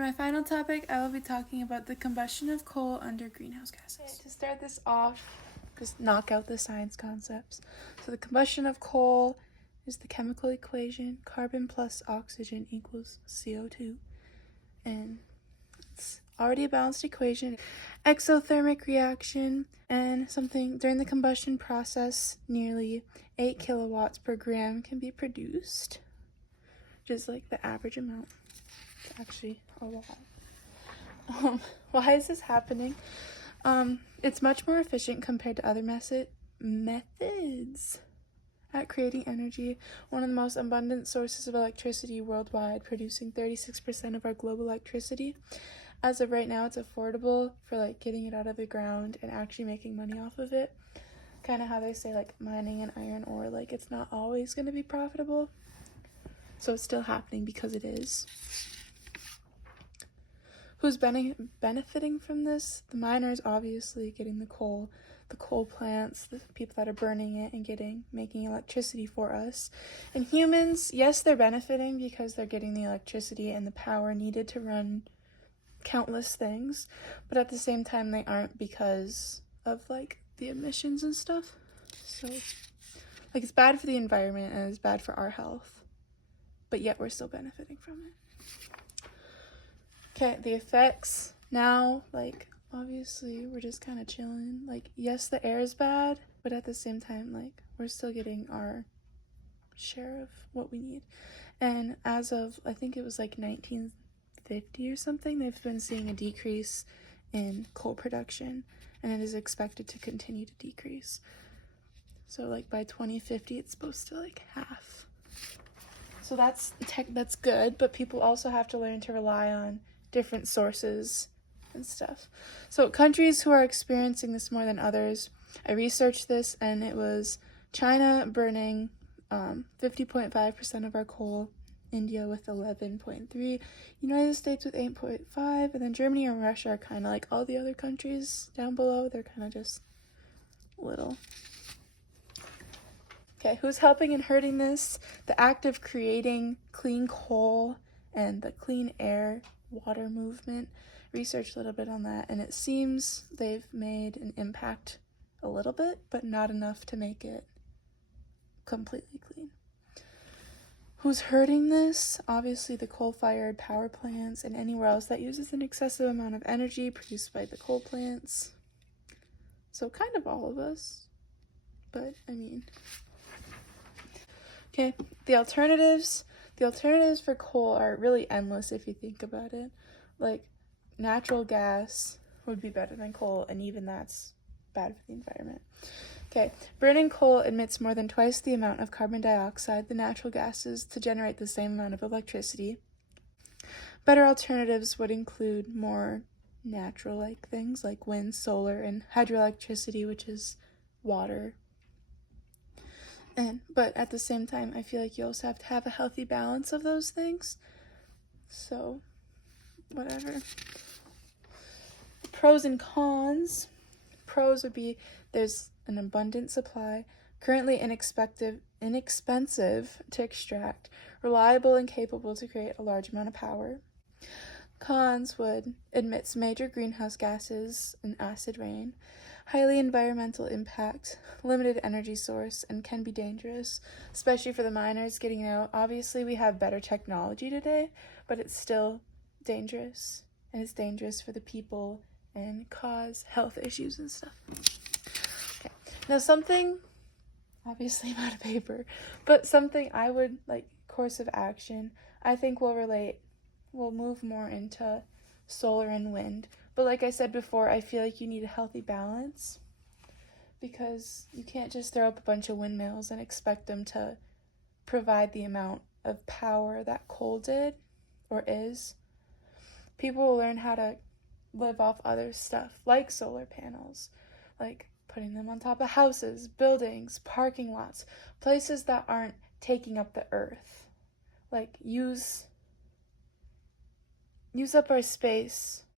my final topic, I will be talking about the combustion of coal under greenhouse gases. Okay, to start this off, just knock out the science concepts. So the combustion of coal is the chemical equation carbon plus oxygen equals CO2. And it's already a balanced equation. Exothermic reaction and something during the combustion process, nearly 8 kilowatts per gram can be produced, which is like the average amount. It's actually a lot. Why is this happening? It's much more efficient compared to other methods at creating energy. One of the most abundant sources of electricity worldwide, producing 36% of our global electricity. As of right now, it's affordable for like getting it out of the ground and actually making money off of it. Kind of how they say like mining an iron ore, like it's not always going to be profitable. So it's still happening because it is. Who's benefiting from this? The miners, obviously, getting the coal plants, the people that are burning it and making electricity for us. And humans, yes, they're benefiting because they're getting the electricity and the power needed to run countless things, but at the same time they aren't because of like the emissions and stuff. So like it's bad for the environment and it's bad for our health, but yet we're still benefiting from it. Okay, the effects now, like obviously we're just kind of chilling. Like yes, the air is bad, but at the same time like we're still getting our share of what we need. And as of I think it was like 1950 or something, they've been seeing a decrease in coal production, and it is expected to continue to decrease. So like by 2050 it's supposed to like half. So that's good, but people also have to learn to rely on different sources and stuff. So countries who are experiencing this more than others, I researched this and it was China burning 50.5% of our coal, India with 11.3, United States with 8.5, and then Germany and Russia are kind of like all the other countries down below. They're kind of just little. Okay, who's helping and hurting this? The act of creating clean coal and the clean air water movement. Researched a little bit on that, and it seems they've made an impact a little bit, but not enough to make it completely clean. Who's hurting this? Obviously the coal-fired power plants and anywhere else that uses an excessive amount of energy produced by the coal plants. So kind of all of us, but I mean. Okay, the alternatives for coal are really endless if you think about it. Like natural gas would be better than coal, and even that's bad for the environment. Okay, burning coal emits more than twice the amount of carbon dioxide the natural gases to generate the same amount of electricity. Better alternatives would include more natural-like things like wind, solar, and hydroelectricity, which is water. But at the same time, I feel like you also have to have a healthy balance of those things. So, whatever. Pros and cons. Pros would be there's an abundant supply, currently inexpensive to extract, reliable and capable to create a large amount of power. Cons would emits major greenhouse gases and acid rain, highly environmental impact, limited energy source, and can be dangerous, especially for the miners getting out. Obviously, we have better technology today, but it's still dangerous, and it's dangerous for the people and cause health issues and stuff. Okay, now something, obviously I'm out of paper, but something I would like, course of action, I think will move more into solar and wind. But like I said before, I feel like you need a healthy balance because you can't just throw up a bunch of windmills and expect them to provide the amount of power that coal did or is. People will learn how to live off other stuff like solar panels, like putting them on top of houses, buildings, parking lots, places that aren't taking up the earth. Like use up our space